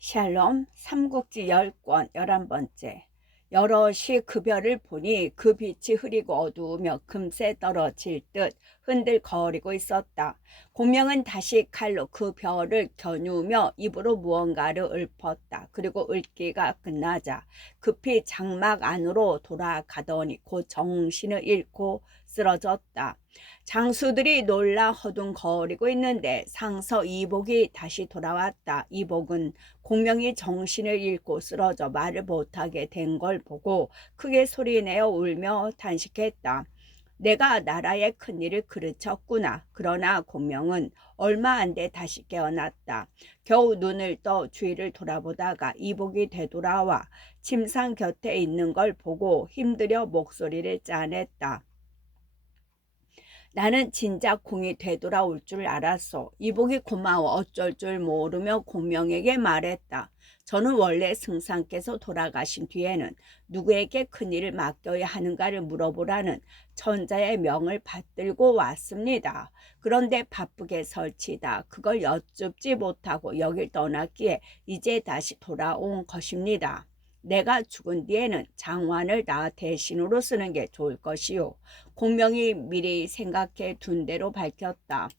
샬롬 삼국지 10권 11번째. 여럿이 그 별을 보니 그 빛이 흐리고 어두우며 금세 떨어질 듯 흔들거리고 있었다. 공명은 다시 칼로 그 별을 겨누며 입으로 무언가를 읊었다. 그리고 읊기가 끝나자 급히 장막 안으로 돌아가더니 곧 정신을 잃고 쓰러졌다. 장수들이 놀라 허둥거리고 있는데 상서 이복이 다시 돌아왔다. 이복은 공명이 정신을 잃고 쓰러져 말을 못하게 된 걸 보고 크게 소리내어 울며 탄식했다. 내가 나라의 큰일을 그르쳤구나. 그러나 공명은 얼마 안 돼 다시 깨어났다. 겨우 눈을 떠 주위를 돌아보다가 이복이 되돌아와 침상 곁에 있는 걸 보고 힘들여 목소리를 짜냈다. 나는 진작 공이 되돌아올 줄 알았어. 이복이 고마워 어쩔 줄 모르며 공명에게 말했다. 저는 원래 승상께서 돌아가신 뒤에는 누구에게 큰일을 맡겨야 하는가를 물어보라는 천자의 명을 받들고 왔습니다. 그런데 바쁘게 설치다 그걸 여쭙지 못하고 여길 떠났기에 이제 다시 돌아온 것입니다. 내가 죽은 뒤에는 장관을 나 대신으로 쓰는 게 좋을 것이요. 공명이 미리 생각해 둔 대로 밝혔다.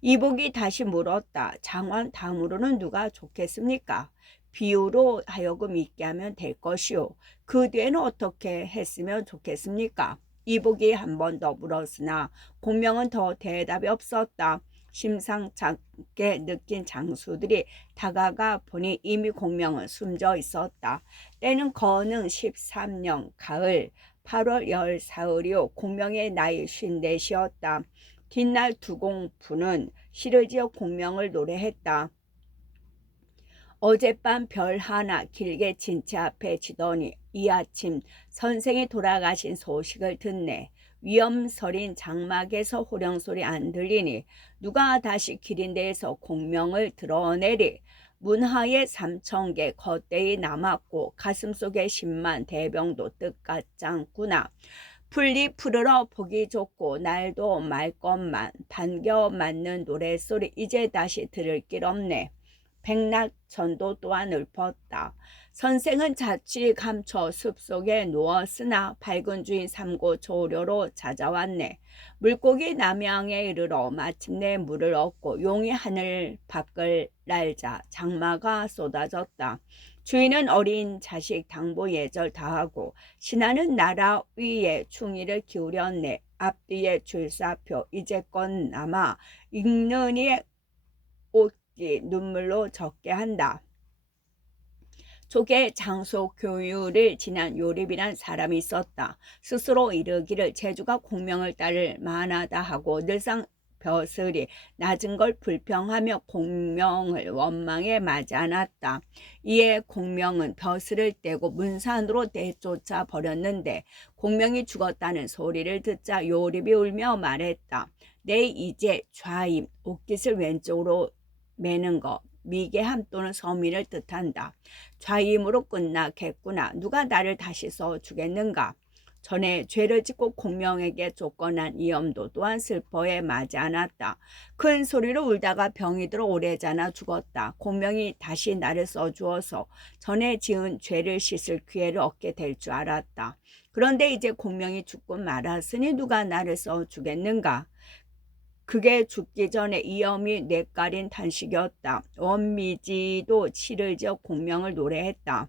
이복이 다시 물었다. 장관 다음으로는 누가 좋겠습니까? 비유로 하여금 있게 하면 될 것이요. 그 뒤에는 어떻게 했으면 좋겠습니까? 이복이 한 번 더 물었으나 공명은 더 대답이 없었다. 심상찮게 느낀 장수들이 다가가 보니 이미 공명은 숨져 있었다. 때는 건흥 13년 가을 8월 14일이요. 공명의 나이 54이었다. 뒷날 두공부는 시르지어 공명을 노래했다. 어젯밤 별 하나 길게 진치 앞에 지더니 이 아침 선생이 돌아가신 소식을 듣네. 위엄서린 장막에서 호령소리 안 들리니 누가 다시 기린대에서 공명을 드러내리. 문하에 3,000개 겉대이 남았고 가슴속에 10만 대병도 뜻같지 않구나. 풀리 푸르러 보기 좋고 날도 말 것만 반겨 맞는 노랫소리 이제 다시 들을 길 없네. 백낙천도 또한 읊었다. 선생은 자취 감춰 숲속에 누웠으나 밝은 주인 삼고 조료로 찾아왔네. 물고기 남양에 이르러 마침내 물을 얻고 용이 하늘 밖을 날자 장마가 쏟아졌다. 주인은 어린 자식 당부 예절 다하고 신하는 나라 위에 충의를 기울였네. 앞뒤에 줄사표 이제껏 남아 읽는 이의 옷 눈물로 적게 한다. 족의 장소 교유를 지난 요립이란 사람이 있었다. 스스로 이르기를 제주가 공명을 따를 만하다 하고 늘상 벼슬이 낮은 걸 불평하며 공명을 원망에 마지 않았다. 이에 공명은 벼슬을 떼고 문산으로 내쫓아 버렸는데 공명이 죽었다는 소리를 듣자 요립이 울며 말했다. 내 이제 좌임 옷깃을 왼쪽으로 매는 거 미개함 또는 서민을 뜻한다. 좌임으로 끝나겠구나. 누가 나를 다시 써주겠는가. 전에 죄를 짓고 공명에게 쫓겨난 이엄도 또한 슬퍼에 마지 않았다. 큰 소리로 울다가 병이 들어 오래잖아 죽었다. 공명이 다시 나를 써주어서 전에 지은 죄를 씻을 기회를 얻게 될 줄 알았다. 그런데 이제 공명이 죽고 말았으니 누가 나를 써주겠는가. 그게 죽기 전에 이엄이 뇌까린 탄식이었다. 원미지도 치를 지어 공명을 노래했다.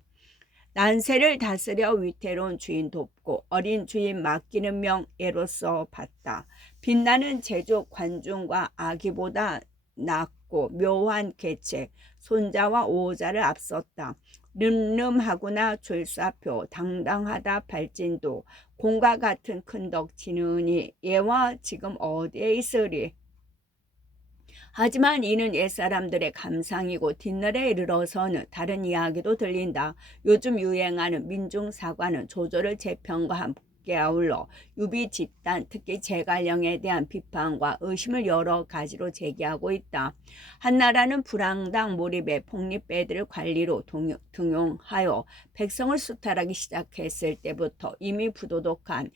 난세를 다스려 위태로운 주인 돕고 어린 주인 맡기는 명 애로써 봤다. 빛나는 제주 관중과 아기보다 낫고 묘한 계책 손자와 오자를 앞섰다. 늠름하구나 줄사표 당당하다 발진도 공과 같은 큰 덕 지느니 얘와 지금 어디에 있으리. 하지만 이는 옛사람들의 감상이고 뒷날에 이르러서는 다른 이야기도 들린다. 요즘 유행하는 민중사과는 조조를 재평과 함께 아울러 유비 집단 특히 제갈령에 대한 비판과 의심을 여러 가지로 제기하고 있다. 한나라는 불황당 몰입에 폭립배들을 관리로 등용하여 백성을 수탈하기 시작했을 때부터 이미 부도덕한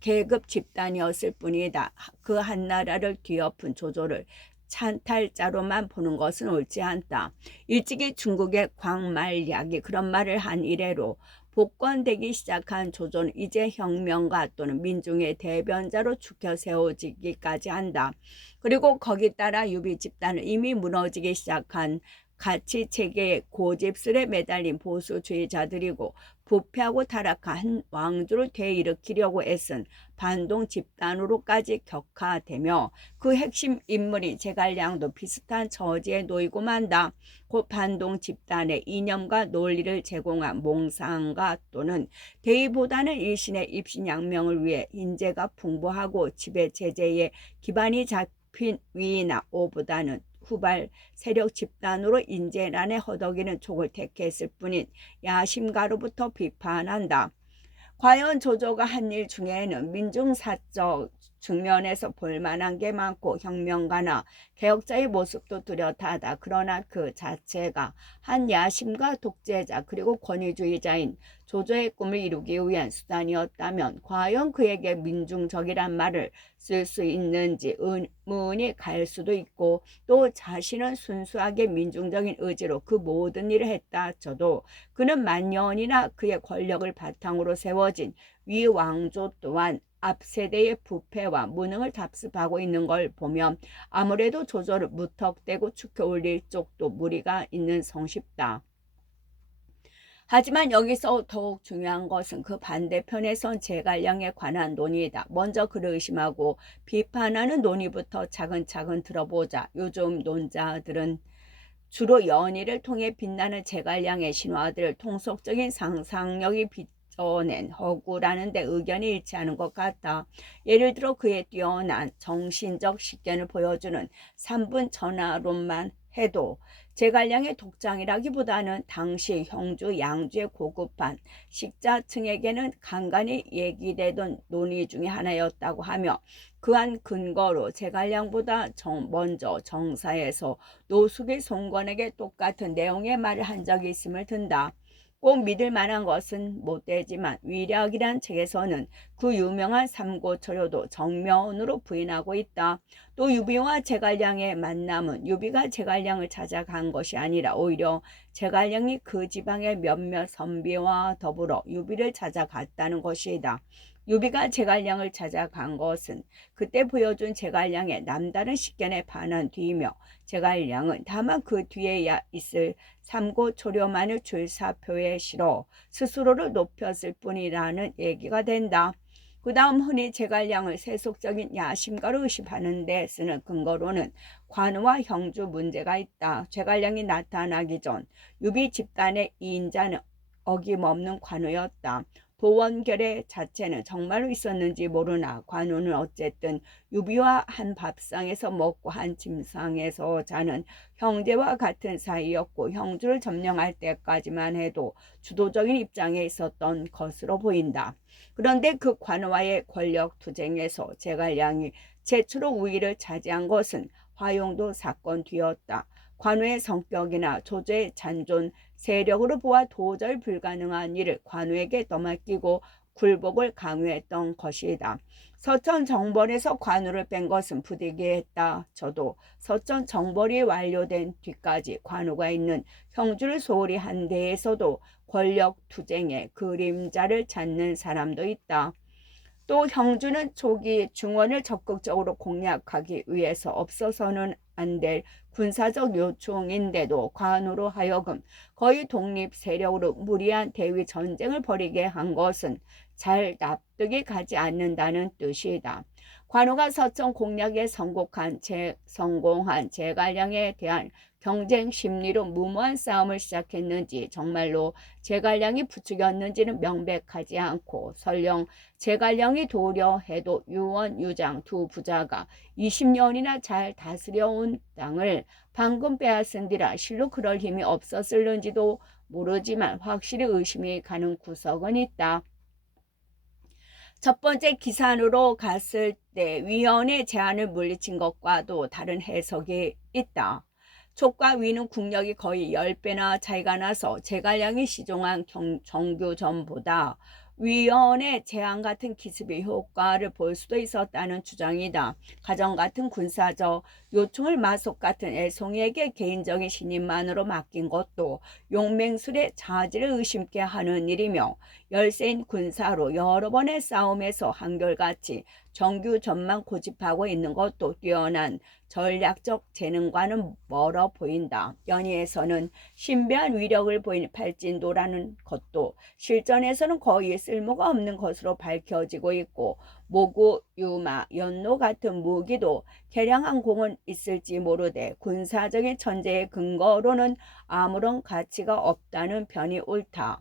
계급 집단이었을 뿐이다. 그 한나라를 뒤엎은 조조를 찬탈자로만 보는 것은 옳지 않다. 일찍이 중국의 광말약이 그런 말을 한 이래로 복권되기 시작한 조조는 이제 혁명가 또는 민중의 대변자로 추켜 세워지기까지 한다. 그리고 거기 따라 유비 집단은 이미 무너지기 시작한 가치체계의 고집스레 매달린 보수주의자들이고 부패하고 타락한 왕조를 되일으키려고 애쓴 반동 집단으로까지 격화되며 그 핵심 인물이 제갈량도 비슷한 처지에 놓이고 만다. 곧 반동 집단의 이념과 논리를 제공한 몽상가 또는 대의보다는 일신의 입신양명을 위해 인재가 풍부하고 지배체제에 기반이 잡힌 위나 오보다는 후발 세력 집단으로 인재란에 허덕이는 촉을 택했을 뿐인 야심가로부터 비판한다. 과연 조조가 한 일 중에는 민중사적 측면에서 볼만한 게 많고 혁명가나 개혁자의 모습도 뚜렷하다. 그러나 그 자체가 한 야심가 독재자 그리고 권위주의자인 조조의 꿈을 이루기 위한 수단이었다면 과연 그에게 민중적이란 말을 쓸 수 있는지 의문이 갈 수도 있고, 또 자신은 순수하게 민중적인 의지로 그 모든 일을 했다 쳐도 그는 만년이나 그의 권력을 바탕으로 세워진 위왕조 또한 앞세대의 부패와 무능을 답습하고 있는 걸 보면 아무래도 조조를 무턱대고 축혀 올릴 쪽도 무리가 있는 성쉽다. 하지만 여기서 더욱 중요한 것은 그 반대편에 선 제갈량에 관한 논의이다. 먼저 그를 의심하고 비판하는 논의부터 차근차근 들어보자. 요즘 논자들은 주로 연희를 통해 빛나는 제갈량의 신화들을 통속적인 상상력이 빚어낸 허구라는 데 의견이 일치하는 것 같다. 예를 들어 그의 뛰어난 정신적 식견을 보여주는 3분 전화론만 해도 제갈량의 독장이라기보다는 당시 형주 양주의 고급한 식자층에게는 간간히 얘기되던 논의 중의 하나였다고 하며, 그한 근거로 제갈량보다 먼저 정사에서 노숙의 송건에게 똑같은 내용의 말을 한 적이 있음을 든다. 꼭 믿을 만한 것은 못되지만 위략이란 책에서는 그 유명한 삼고초려도 정면으로 부인하고 있다. 또 유비와 제갈량의 만남은 유비가 제갈량을 찾아간 것이 아니라 오히려 제갈량이 그 지방의 몇몇 선비와 더불어 유비를 찾아갔다는 것이다. 유비가 제갈량을 찾아간 것은 그때 보여준 제갈량의 남다른 식견에 반한 뒤이며, 제갈량은 다만 그 뒤에 있을 삼고초려만을 줄사표에 실어 스스로를 높였을 뿐이라는 얘기가 된다. 그 다음 흔히 제갈량을 세속적인 야심가로 의심하는 데 쓰는 근거로는 관우와 형주 문제가 있다. 제갈량이 나타나기 전 유비 집단의 2인자는 어김없는 관우였다. 도원결의 자체는 정말로 있었는지 모르나 관우는 어쨌든 유비와 한 밥상에서 먹고 한 침상에서 자는 형제와 같은 사이였고, 형주를 점령할 때까지만 해도 주도적인 입장에 있었던 것으로 보인다. 그런데 그 관우와의 권력 투쟁에서 제갈량이 최초로 우위를 차지한 것은 화용도 사건 뒤였다. 관우의 성격이나 조조의 잔존 세력으로 보아 도저히 불가능한 일을 관우에게 떠맡기고 굴복을 강요했던 것이다. 서천 정벌에서 관우를 뺀 것은 부득이했다. 저도 서천 정벌이 완료된 뒤까지 관우가 있는 형주를 소홀히 한 데에서도 권력 투쟁의 그림자를 찾는 사람도 있다. 또 형주는 초기 중원을 적극적으로 공략하기 위해서 없어서는 안 될 군사적 요충인데도 관우로 하여금 거의 독립 세력으로 무리한 대위 전쟁을 벌이게 한 것은 잘 납득이 가지 않는다는 뜻이다. 관우가 서천 공략에 성공한 제갈량에 대한 경쟁 심리로 무모한 싸움을 시작했는지 정말로 제갈량이 부추겼는지는 명백하지 않고, 설령 제갈량이 도우려 해도 유원, 유장 두 부자가 20년이나 잘 다스려온 땅을 방금 빼앗은 뒤라 실로 그럴 힘이 없었을는지도 모르지만 확실히 의심이 가는 구석은 있다. 첫 번째 기산으로 갔을 때 위원의 제안을 물리친 것과도 다른 해석이 있다. 촉과 위는 국력이 거의 10배나 차이가 나서 제갈량이 시종한 정교전보다 위원의 제안 같은 기습의 효과를 볼 수도 있었다는 주장이다. 가정 같은 군사적 요청을 마속 같은 애송이에게 개인적인 신임만으로 맡긴 것도 용맹술의 자질을 의심케 하는 일이며, 열세인 군사로 여러 번의 싸움에서 한결같이 정규 전만 고집하고 있는 것도 뛰어난 전략적 재능과는 멀어 보인다. 연희에서는 신비한 위력을 보인 팔진도라는 것도 실전에서는 거의 쓸모가 없는 것으로 밝혀지고 있고, 모구, 유마, 연노 같은 무기도 개량한 공은 있을지 모르되 군사적인 천재의 근거로는 아무런 가치가 없다는 편이 옳다.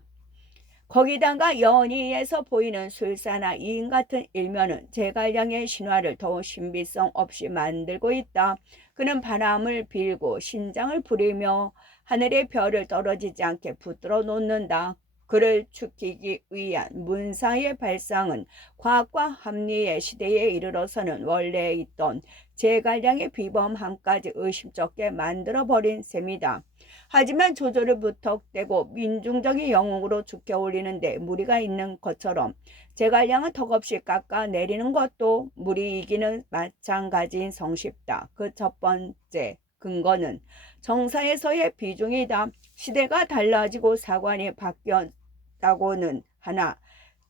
거기다가 연희에서 보이는 술사나 이인 같은 일면은 제갈량의 신화를 더욱 신비성 없이 만들고 있다. 그는 바람을 빌고 신장을 부리며 하늘의 별을 떨어지지 않게 붙들어 놓는다. 그를 죽이기 위한 문사의 발상은 과학과 합리의 시대에 이르러서는 원래 있던 제갈량의 비범함까지 의심쩍게 만들어버린 셈이다. 하지만 조조를 부턱대고 민중적인 영웅으로 죽여올리는데 무리가 있는 것처럼 제갈량은 턱없이 깎아내리는 것도 무리 이기는 마찬가지인 성쉽다. 그 첫 번째 근거는 정사에서의 비중이다. 시대가 달라지고 사관이 바뀌었다고는 하나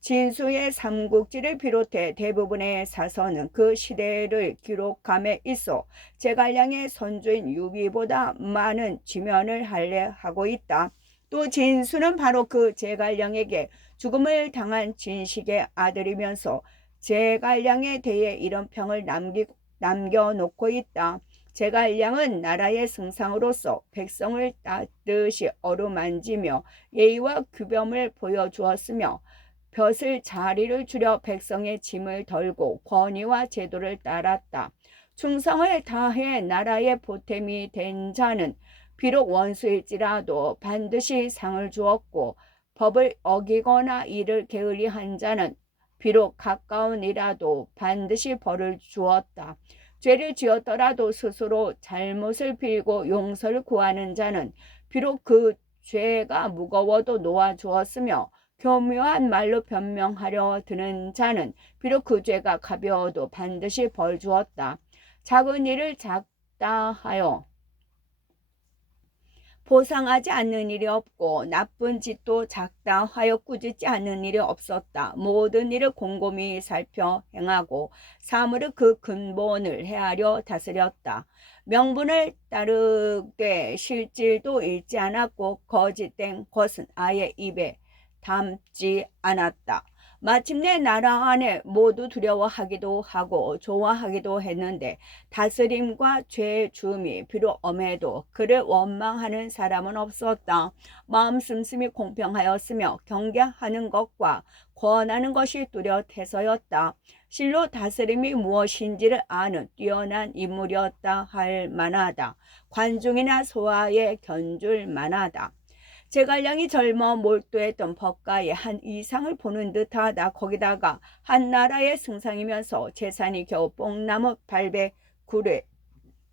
진수의 삼국지를 비롯해 대부분의 사서는 그 시대를 기록함에 있어 제갈량의 선조인 유비보다 많은 지면을 할애하고 있다. 또 진수는 바로 그 제갈량에게 죽음을 당한 진식의 아들이면서 제갈량에 대해 이런 평을 남겨놓고 있다. 제갈량은 나라의 승상으로서 백성을 따뜻이 어루만지며 예의와 규범을 보여주었으며, 벼슬 자리를 줄여 백성의 짐을 덜고 권위와 제도를 따랐다. 충성을 다해 나라의 보탬이 된 자는 비록 원수일지라도 반드시 상을 주었고, 법을 어기거나 이를 게을리한 자는 비록 가까운 이라도 반드시 벌을 주었다. 죄를 지었더라도 스스로 잘못을 빌고 용서를 구하는 자는 비록 그 죄가 무거워도 놓아주었으며, 교묘한 말로 변명하려 드는 자는 비록 그 죄가 가벼워도 반드시 벌 주었다. 작은 일을 작다 하여 보상하지 않는 일이 없고, 나쁜 짓도 작다 하여 꾸짖지 않는 일이 없었다. 모든 일을 곰곰이 살펴 행하고 사물의 그 근본을 헤아려 다스렸다. 명분을 따르되 실질도 잃지 않았고, 거짓된 것은 아예 입에 담지 않았다. 마침내 나라 안에 모두 두려워하기도 하고 좋아하기도 했는데, 다스림과 죄줌이 비록 엄해도 그를 원망하는 사람은 없었다. 마음 씀씀이 공평하였으며 경계하는 것과 권하는 것이 뚜렷해서였다. 실로 다스림이 무엇인지를 아는 뛰어난 인물이었다 할 만하다. 관중이나 소아에 견줄 만하다. 제갈량이 젊어 몰두했던 법가의 한 이상을 보는 듯하다. 거기다가 한 나라의 승상이면서 재산이 겨우 뽕나무 800구례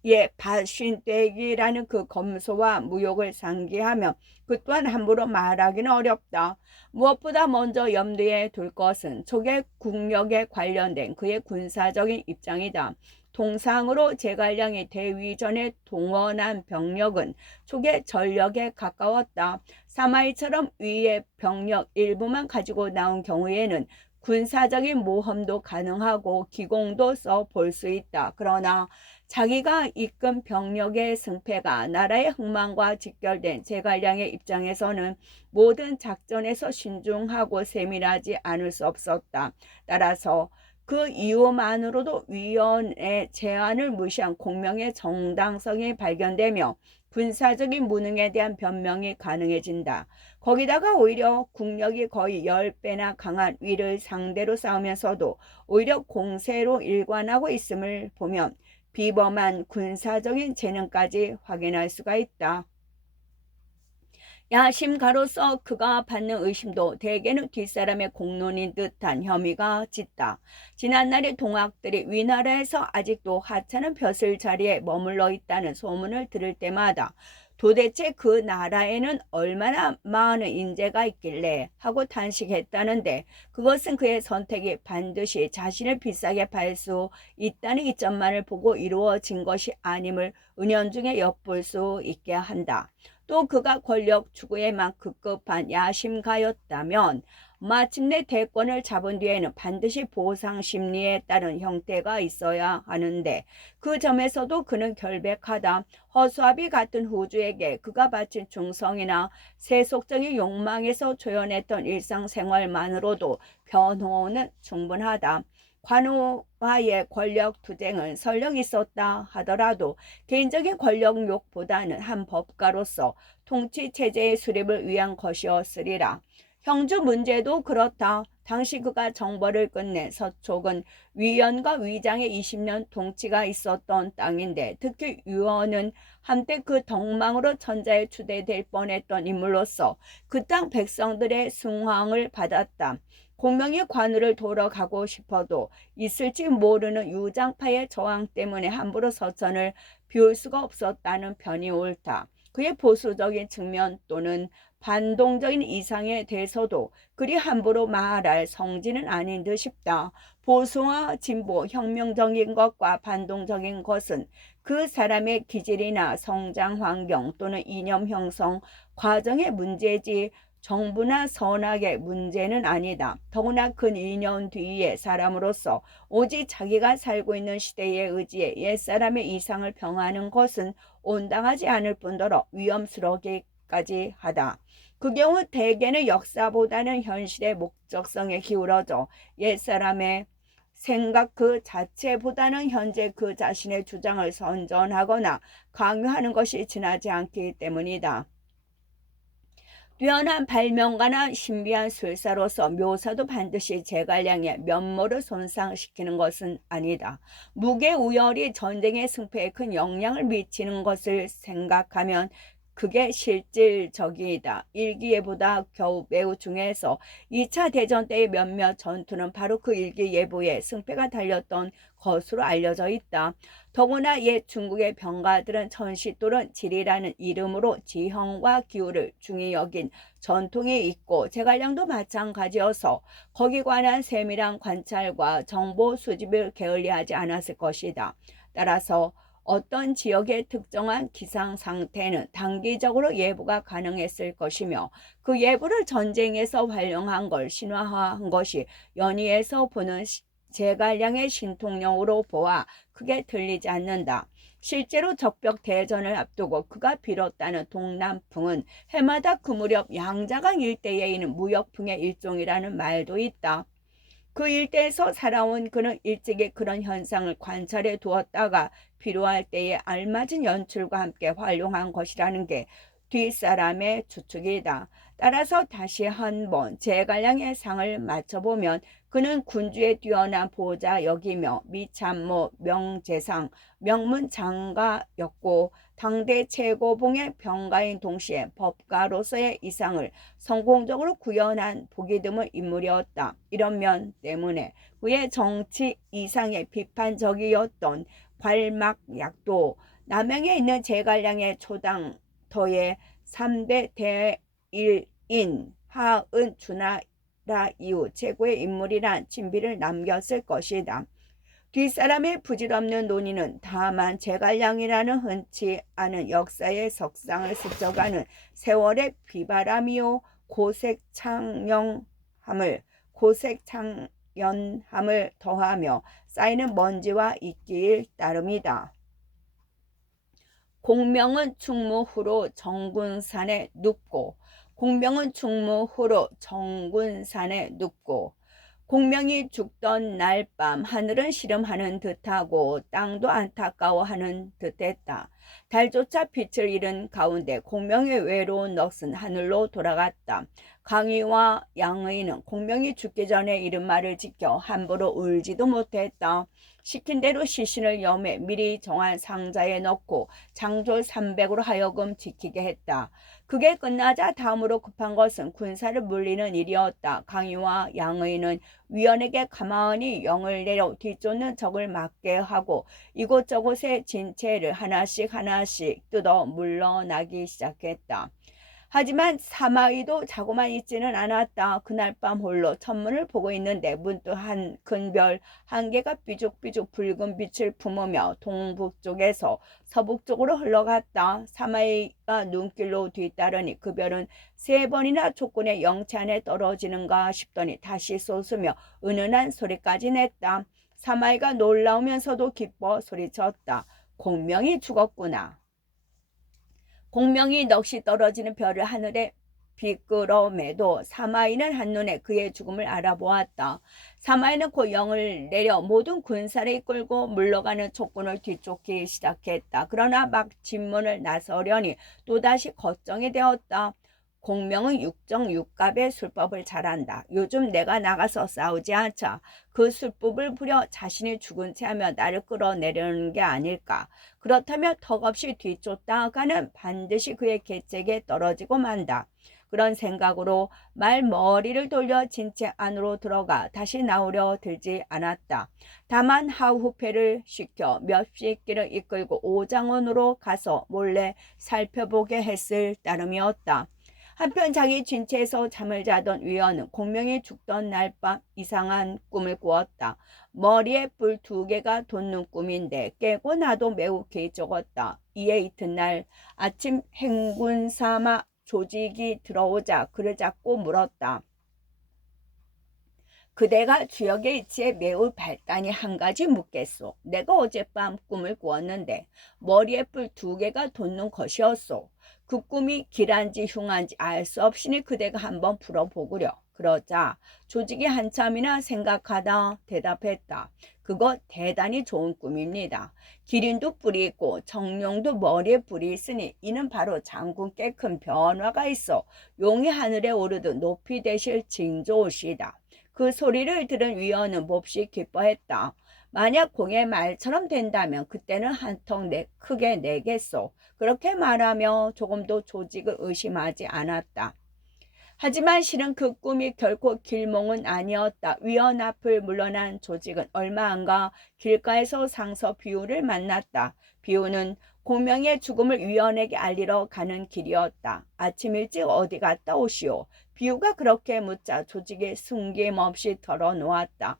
예, 바쉰떼기라는 그 검소와 무욕을 상기하며 그 또한 함부로 말하기는 어렵다. 무엇보다 먼저 염두에 둘 것은 초계 국력에 관련된 그의 군사적인 입장이다. 통상으로 제갈량이 대위전에 동원한 병력은 초계 전력에 가까웠다. 사마이처럼 위의 병력 일부만 가지고 나온 경우에는 군사적인 모험도 가능하고 기공도 써 볼 수 있다. 그러나 자기가 이끈 병력의 승패가 나라의 흥망과 직결된 제갈량의 입장에서는 모든 작전에서 신중하고 세밀하지 않을 수 없었다. 따라서 그 이유만으로도 위원의 제안을 무시한 공명의 정당성이 발견되며 군사적인 무능에 대한 변명이 가능해진다. 거기다가 오히려 국력이 거의 10배나 강한 위를 상대로 싸우면서도 오히려 공세로 일관하고 있음을 보면 비범한 군사적인 재능까지 확인할 수가 있다. 야심가로서 그가 받는 의심도 대개는 뒷사람의 공론인 듯한 혐의가 짙다. 지난날의 동학들이 위나라에서 아직도 하찮은 벼슬 자리에 머물러 있다는 소문을 들을 때마다 도대체 그 나라에는 얼마나 많은 인재가 있길래 하고 탄식했다는데 그것은 그의 선택이 반드시 자신을 비싸게 팔 수 있다는 이점만을 보고 이루어진 것이 아님을 은연중에 엿볼 수 있게 한다. 또 그가 권력 추구에만 급급한 야심가였다면 마침내 대권을 잡은 뒤에는 반드시 보상 심리에 따른 형태가 있어야 하는데 그 점에서도 그는 결백하다. 허수아비 같은 후주에게 그가 바친 충성이나 세속적인 욕망에서 조연했던 일상생활만으로도 변호는 충분하다. 관우와의 권력 투쟁은 설령 있었다 하더라도 개인적인 권력욕보다는 한 법가로서 통치체제의 수립을 위한 것이었으리라. 형주 문제도 그렇다. 당시 그가 정벌을 끝낸 서촉은 위원과 위장의 20년 통치가 있었던 땅인데 특히 위원은 한때 그 덕망으로 천자에 추대될 뻔했던 인물로서 그 땅 백성들의 숭황을 받았다. 공명이 관우를 돌아가고 싶어도 있을지 모르는 유장파의 저항 때문에 함부로 서천을 비울 수가 없었다는 편이 옳다. 그의 보수적인 측면 또는 반동적인 이상에 대해서도 그리 함부로 말할 성질은 아닌 듯 싶다. 보수와 진보, 혁명적인 것과 반동적인 것은 그 사람의 기질이나 성장 환경 또는 이념 형성 과정의 문제지 정부나 선악의 문제는 아니다. 더구나 근 2년 뒤의 사람으로서 오직 자기가 살고 있는 시대의 의지에 옛사람의 이상을 평하는 것은 온당하지 않을 뿐더러 위험스러우기까지 하다. 그 경우 대개는 역사보다는 현실의 목적성에 기울어져 옛사람의 생각 그 자체보다는 현재 그 자신의 주장을 선전하거나 강요하는 것이 지나지 않기 때문이다. 뛰어난 발명가나 신비한 술사로서 묘사도 반드시 제갈량의 면모를 손상시키는 것은 아니다. 무게우열이 전쟁의 승패에 큰 영향을 미치는 것을 생각하면 그게 실질적이다. 일기예보다 겨우 매우 중요해서 2차 대전 때의 몇몇 전투는 바로 그 일기예보에 승패가 달렸던 것으로 알려져 있다. 더구나 옛 중국의 병가들은 천시 또는 질이라는 이름으로 지형과 기후를 중히 여긴 전통이 있고 제갈량도 마찬가지여서 거기 관한 세밀한 관찰과 정보 수집을 게을리하지 않았을 것이다. 따라서 어떤 지역의 특정한 기상 상태는 단기적으로 예보가 가능했을 것이며 그 예보를 전쟁에서 활용한 걸 신화화한 것이 연희에서 보는 제갈량의 신통령으로 보아 크게 들리지 않는다. 실제로 적벽 대전을 앞두고 그가 빌었다는 동남풍은 해마다 그 무렵 양자강 일대에 있는 무역풍의 일종이라는 말도 있다. 그 일대에서 살아온 그는 일찍이 그런 현상을 관찰해 두었다가 필요할 때에 알맞은 연출과 함께 활용한 것이라는 게 뒷사람의 추측이다. 따라서 다시 한번 제갈량의 상을 맞춰보면 그는 군주의 뛰어난 보좌역이며 미참모 명재상 명문장가였고 당대 최고봉의 병가인 동시에 법가로서의 이상을 성공적으로 구현한 보기 드문 인물이었다. 이런 면 때문에 그의 정치 이상의 비판적이었던 괄막약도 남양에 있는 제갈량의 초당터의 3대 대일인 하은주나라 이후 최고의 인물이란 친비를 남겼을 것이다. 뒷사람의 부질없는 논의는 다만 제갈량이라는 흔치 않은 역사의 석상을 스쳐가는 세월의 비바람이요 고색창연함을 더하며 쌓이는 먼지와 이끼일 따름이다. 공명은 충무 후로 정군산에 눕고 공명은 충무 후로 정군산에 눕고 공명이 죽던 날 밤 하늘은 시름하는 듯하고 땅도 안타까워하는 듯했다. 달조차 빛을 잃은 가운데 공명의 외로운 넋은 하늘로 돌아갔다. 강의와 양의는 공명이 죽기 전에 이른 말을 지켜 함부로 울지도 못했다. 시킨 대로 시신을 염해 미리 정한 상자에 넣고 장졸 300으로 하여금 지키게 했다. 그게 끝나자 다음으로 급한 것은 군사를 물리는 일이었다. 강희와 양의는 위원에게 가만히 영을 내려 뒤쫓는 적을 막게 하고 이곳저곳의 진체를 하나씩 하나씩 뜯어 물러나기 시작했다. 하지만 사마이도 자고만 있지는 않았다. 그날 밤 홀로 천문을 보고 있는데 문득 한 큰 별 한 개가 삐죽삐죽 붉은 빛을 품으며 동북쪽에서 서북쪽으로 흘러갔다. 사마이가 눈길로 뒤따르니 그 별은 3번이나 촉군의 영체 안에 떨어지는가 싶더니 다시 솟으며 은은한 소리까지 냈다. 사마이가 놀라우면서도 기뻐 소리쳤다. 공명이 죽었구나. 공명이 넋이 떨어지는 별을 하늘에 비끄러매도 사마이는 한눈에 그의 죽음을 알아보았다. 사마이는 곧 영을 내려 모든 군사를 이끌고 물러가는 촉군을 뒤쫓기 시작했다. 그러나 막 진문을 나서려니 또다시 걱정이 되었다. 공명은 육정육갑의 술법을 잘한다. 요즘 내가 나가서 싸우지 않자 그 술법을 부려 자신이 죽은 채 하며 나를 끌어내려는 게 아닐까. 그렇다면 턱없이 뒤쫓다가는 반드시 그의 계책에 떨어지고 만다. 그런 생각으로 말머리를 돌려 진체 안으로 들어가 다시 나오려 들지 않았다. 다만 하우페를 시켜 몇십 끼를 이끌고 오장원으로 가서 몰래 살펴보게 했을 따름이었다. 한편 자기 진체에서 잠을 자던 위원은 공명이 죽던 날 밤 이상한 꿈을 꾸었다. 머리에 뿔 2개가 돋는 꿈인데 깨고 나도 매우 개적었다. 이에 이튿날 아침 행군사마 조직이 들어오자 그를 잡고 물었다. 그대가 주역의 이치에 매우 발단이 한 가지 묻겠소. 내가 어젯밤 꿈을 꾸었는데 머리에 뿔 2개가 돋는 것이었소. 그 꿈이 길한지 흉한지 알 수 없으니 그대가 한번 풀어보구려. 그러자 조직이 한참이나 생각하다 대답했다. 그거 대단히 좋은 꿈입니다. 기린도 뿔이 있고 정룡도 머리에 뿔이 있으니 이는 바로 장군께 큰 변화가 있어 용이 하늘에 오르듯 높이 되실 징조시다. 그 소리를 들은 위원은 몹시 기뻐했다. 만약 공의 말처럼 된다면 그때는 한턱 크게 내겠소. 그렇게 말하며 조금도 조직을 의심하지 않았다. 하지만 실은 그 꿈이 결코 길몽은 아니었다. 위원 앞을 물러난 조직은 얼마 안가 길가에서 상서 비우를 만났다. 비우는 공명의 죽음을 위원에게 알리러 가는 길이었다. 아침 일찍 어디 갔다 오시오? 비우가 그렇게 묻자 조직이 숨김없이 털어놓았다.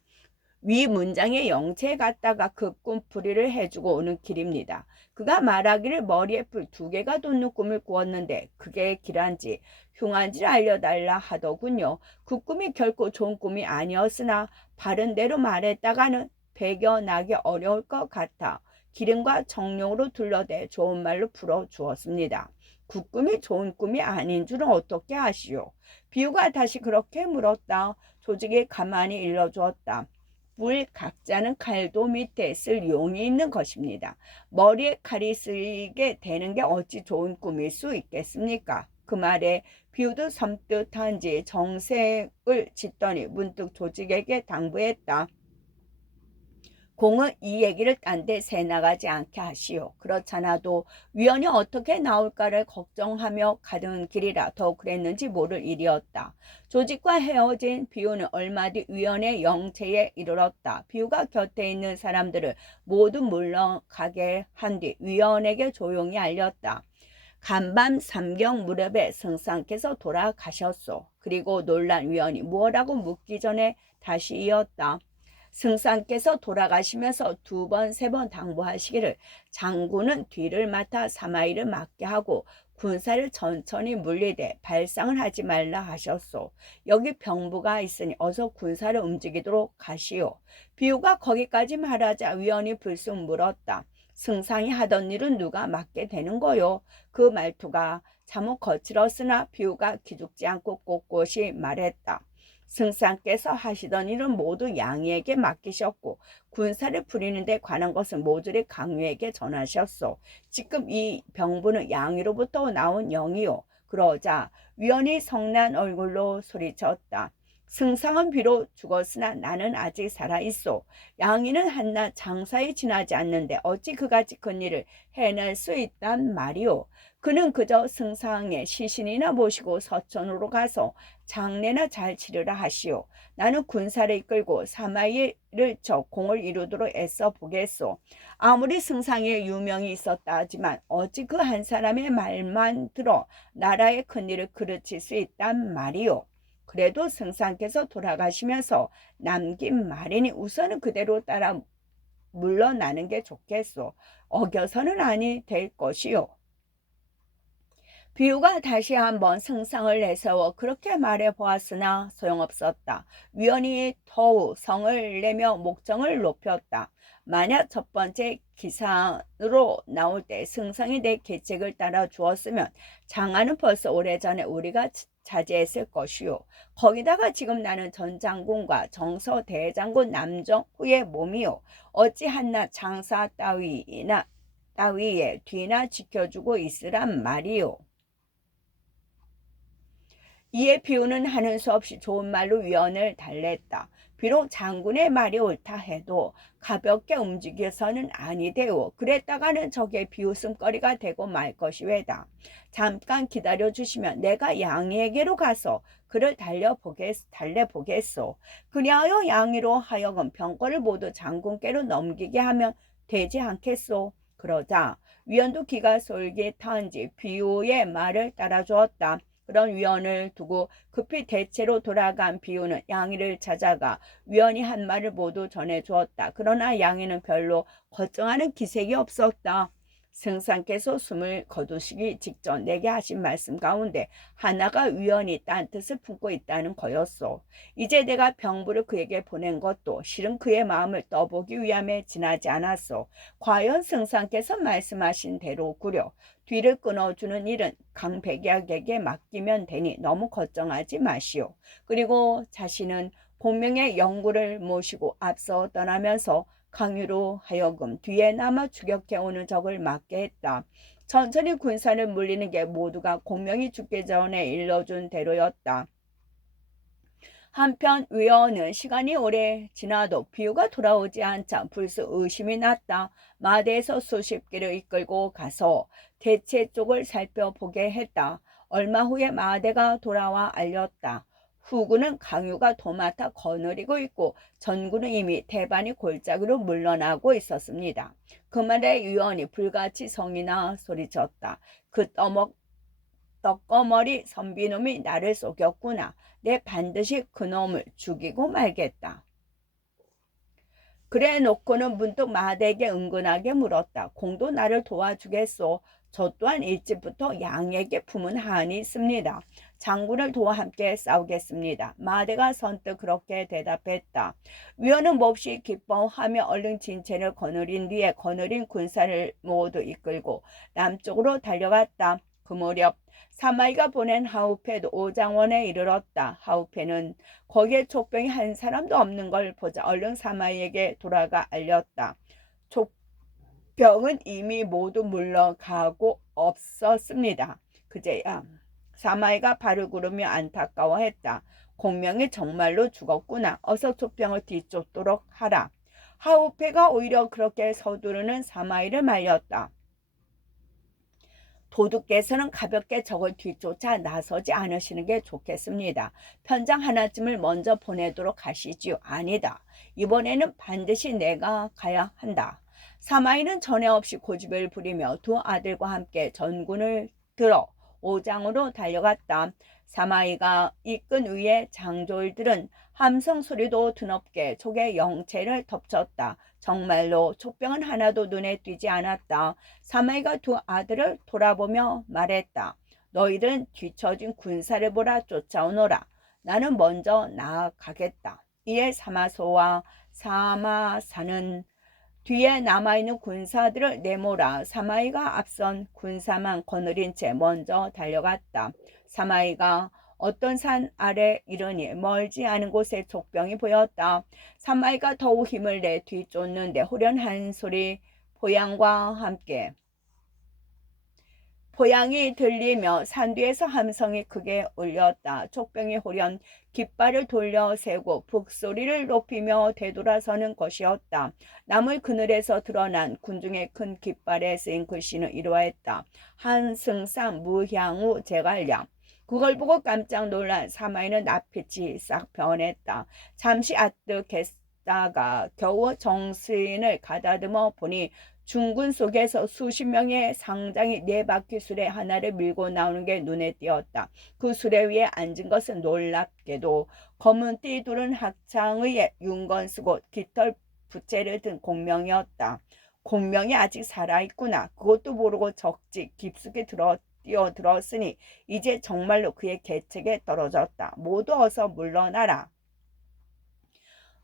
위 문장의 영체에 갔다가 그 꿈풀이를 해주고 오는 길입니다. 그가 말하기를 머리에 뿔 2개가 돋는 꿈을 꾸었는데 그게 길한지 흉한지를 알려달라 하더군요. 그 꿈이 결코 좋은 꿈이 아니었으나 바른 대로 말했다가는 배겨나기 어려울 것 같아 기름과 정령으로 둘러대 좋은 말로 풀어주었습니다. 그 꿈이 좋은 꿈이 아닌 줄은 어떻게 아시오? 비유가 다시 그렇게 물었다. 조직이 가만히 일러주었다. 뿔 각자는 칼도 밑에 쓸 용이 있는 것입니다. 머리에 칼이 쓰이게 되는 게 어찌 좋은 꿈일 수 있겠습니까? 그 말에 비유도 섬뜩한지 정색을 짓더니 문득 조직에게 당부했다. 공은 이 얘기를 딴 데 새나가지 않게 하시오. 그렇잖아도 위원이 어떻게 나올까를 걱정하며 가던 길이라 더욱 그랬는지 모를 일이었다. 조직과 헤어진 비유는 얼마 뒤 위원의 영체에 이르렀다. 비유가 곁에 있는 사람들을 모두 물러가게 한 뒤 위원에게 조용히 알렸다. 간밤 삼경 무렵에 승상께서 돌아가셨소. 그리고 놀란 위원이 무엇라고 묻기 전에 다시 이었다. 승상께서 돌아가시면서 2번, 3번 당부하시기를 장군은 뒤를 맡아 사마이를 맡게 하고 군사를 천천히 물리되 발상을 하지 말라 하셨소. 여기 병부가 있으니 어서 군사를 움직이도록 하시오. 비유가 거기까지 말하자 위원이 불쑥 물었다. 승상이 하던 일은 누가 맡게 되는 거요? 그 말투가 참으 거칠었으나 비유가 기죽지 않고 꼿꼿이 말했다. 승상께서 하시던 일은 모두 양이에게 맡기셨고 군사를 부리는 데 관한 것은 모조리 강유에게 전하셨소. 지금 이 병부는 양이로부터 나온 영이요. 그러자 위원이 성난 얼굴로 소리쳤다. 승상은 비록 죽었으나 나는 아직 살아있소. 양이는 한낱 장사에 지나지 않는데 어찌 그같이 큰 일을 해낼 수 있단 말이오. 그는 그저 승상의 시신이나 모시고 서천으로 가서 장례나 잘 치르라 하시오. 나는 군사를 이끌고 사마이를 저 공을 이루도록 애써 보겠소. 아무리 승상의 유명이 있었다 하지만 어찌 그 한 사람의 말만 들어 나라의 큰일을 그르칠 수 있단 말이오. 그래도 승상께서 돌아가시면서 남긴 말이니 우선은 그대로 따라 물러나는 게 좋겠소. 어겨서는 아니 될 것이요. 비유가 다시 한번 승상을 내세워 그렇게 말해 보았으나 소용없었다. 위원이 더욱 성을 내며 목청을 높였다. 만약 첫 번째 기상으로 나올 때 승상이 내 계책을 따라 주었으면 장안은 벌써 오래전에 우리가 차지했을 것이요. 거기다가 지금 나는 전 장군과 정서 대장군 남정후의 몸이요. 어찌 한낱 장사 따위의 뒤나 지켜주고 있으란 말이요. 이에 비유는 하는 수 없이 좋은 말로 위원을 달랬다. 비록 장군의 말이 옳다 해도 가볍게 움직여서는 아니되오. 그랬다가는 저게 비웃음거리가 되고 말 것이 왜다. 잠깐 기다려주시면 내가 양이에게로 가서 그를 달래보겠소. 그리하여 양이로 하여금 병거를 모두 장군께로 넘기게 하면 되지 않겠소. 그러자 위원도 기가 솔깃한지 비유의 말을 따라주었다. 그런 위원을 두고 급히 대체로 돌아간 비유는 양이를 찾아가 위원이 한 말을 모두 전해주었다. 그러나 양이는 별로 걱정하는 기색이 없었다. 승상께서 숨을 거두시기 직전 내게 하신 말씀 가운데 하나가 위원이 딴 뜻을 품고 있다는 거였소. 이제 내가 병부를 그에게 보낸 것도 실은 그의 마음을 떠보기 위함에 지나지 않았소. 과연 승상께서 말씀하신 대로구려. 뒤를 끊어주는 일은 강백약에게 맡기면 되니 너무 걱정하지 마시오. 그리고 자신은 공명의 영구를 모시고 앞서 떠나면서 강유로 하여금 뒤에 남아 추격해오는 적을 막게 했다. 천천히 군사를 물리는 게 모두가 공명이 죽기 전에 일러준 대로였다. 한편 위원은 시간이 오래 지나도 비유가 돌아오지 않자 불쑥 의심이 났다. 마대에서 수십 기를 이끌고 가서 대체 쪽을 살펴보게 했다. 얼마 후에 마대가 돌아와 알렸다. 후군은 강유가 도맡아 거느리고 있고 전군은 이미 대반이 골짜기로 물러나고 있었습니다. 그 말에 위원이 불같이 성이나 소리쳤다. 그 떡거머리 선비놈이 나를 속였구나. 내 반드시 그놈을 죽이고 말겠다. 그래 놓고는 문득 마대에게 은근하게 물었다. 공도 나를 도와주겠소. 저 또한 일찍부터 양에게 품은 한이 있습니다. 장군을 도와 함께 싸우겠습니다. 마대가 선뜻 그렇게 대답했다. 위원은 몹시 기뻐하며 얼른 진체를 거느린 뒤에 거느린 군사를 모두 이끌고 남쪽으로 달려갔다. 그 무렵 사마이가 보낸 하우페도 오장원에 이르렀다. 하우페는 거기에 족병이 한 사람도 없는 걸 보자 얼른 사마이에게 돌아가 알렸다. 족병은 이미 모두 물러가고 없었습니다. 그제야 사마이가 발을 구르며 안타까워했다. 공명이 정말로 죽었구나. 어서 족병을 뒤쫓도록 하라. 하우페가 오히려 그렇게 서두르는 사마이를 말렸다. 도둑께서는 가볍게 적을 뒤쫓아 나서지 않으시는 게 좋겠습니다. 편장 하나쯤을 먼저 보내도록 하시지요. 아니다. 이번에는 반드시 내가 가야 한다. 사마이는 전에 없이 고집을 부리며 두 아들과 함께 전군을 들어 오장으로 달려갔다. 사마이가 이끈 위에 장졸들은 함성 소리도 드높게 족의 영체를 덮쳤다. 정말로 족병은 하나도 눈에 띄지 않았다. 사마이가 두 아들을 돌아보며 말했다. 너희들은 뒤처진 군사를 보라 쫓아오너라. 나는 먼저 나아가겠다. 이에 사마소와 사마사는 뒤에 남아있는 군사들을 내몰아 사마이가 앞선 군사만 거느린 채 먼저 달려갔다. 사마이가 어떤 산 아래 이르니 멀지 않은 곳에 족병이 보였다. 사마이가 더욱 힘을 내 뒤쫓는데 후련한 소리 보양과 함께 포양이 들리며 산 뒤에서 함성이 크게 울렸다. 족병이 호련 깃발을 돌려 세고 북소리를 높이며 되돌아서는 것이었다. 나물 그늘에서 드러난 군중의 큰 깃발에 쓰인 글씨는 이러했다. 한승삼 무향우 제갈량. 그걸 보고 깜짝 놀란 사마이는 낯빛이 싹 변했다. 잠시 아득했다가 겨우 정신을 가다듬어 보니 중군 속에서 수십 명의 상장이 네 바퀴 수레 하나를 밀고 나오는 게 눈에 띄었다. 그 수레 위에 앉은 것은 놀랍게도 검은 띠 두른 학창의 윤건 쓰고 깃털 부채를 든 공명이었다. 공명이 아직 살아있구나. 그것도 모르고 적지 깊숙이 뛰어들었으니 이제 정말로 그의 계책에 떨어졌다. 모두 어서 물러나라.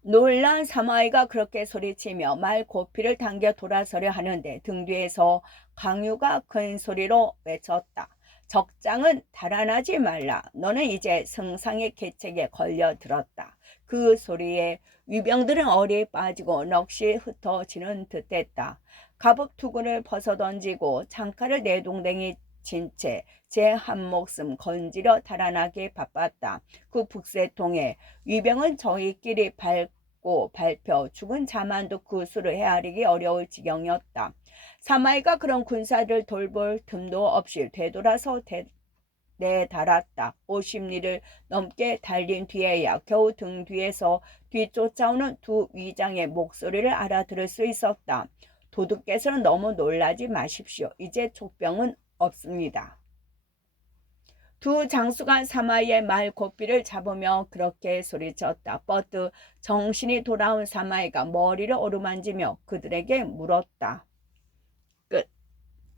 놀란 사마이가 그렇게 소리치며 말 고피를 당겨 돌아서려 하는데 등 뒤에서 강유가 큰 소리로 외쳤다. 적장은 달아나지 말라. 너는 이제 승상의 계책에 걸려들었다. 그 소리에 위병들은 어리에 빠지고 넋이 흩어지는 듯했다. 갑옷 투구를 벗어던지고 창칼을 내동댕이 친 채 제 한 목숨 건지려 달아나기 바빴다. 그 북새통에 위병은 저희끼리 밟고 밟혀 죽은 자만도 그 수를 헤아리기 어려울 지경이었다. 사마이가 그런 군사를 돌볼 틈도 없이 되돌아서 내달았다. 50리를 넘게 달린 뒤에야 겨우 등 뒤에서 뒤쫓아오는 두 위장의 목소리를 알아들을 수 있었다. 도둑께서는 너무 놀라지 마십시오. 이제 족병은 없습니다. 두 장수가 사마이의 말 고삐를 잡으며 그렇게 소리쳤다. 버트 정신이 돌아온 사마이가 머리를 어루만지며 그들에게 물었다.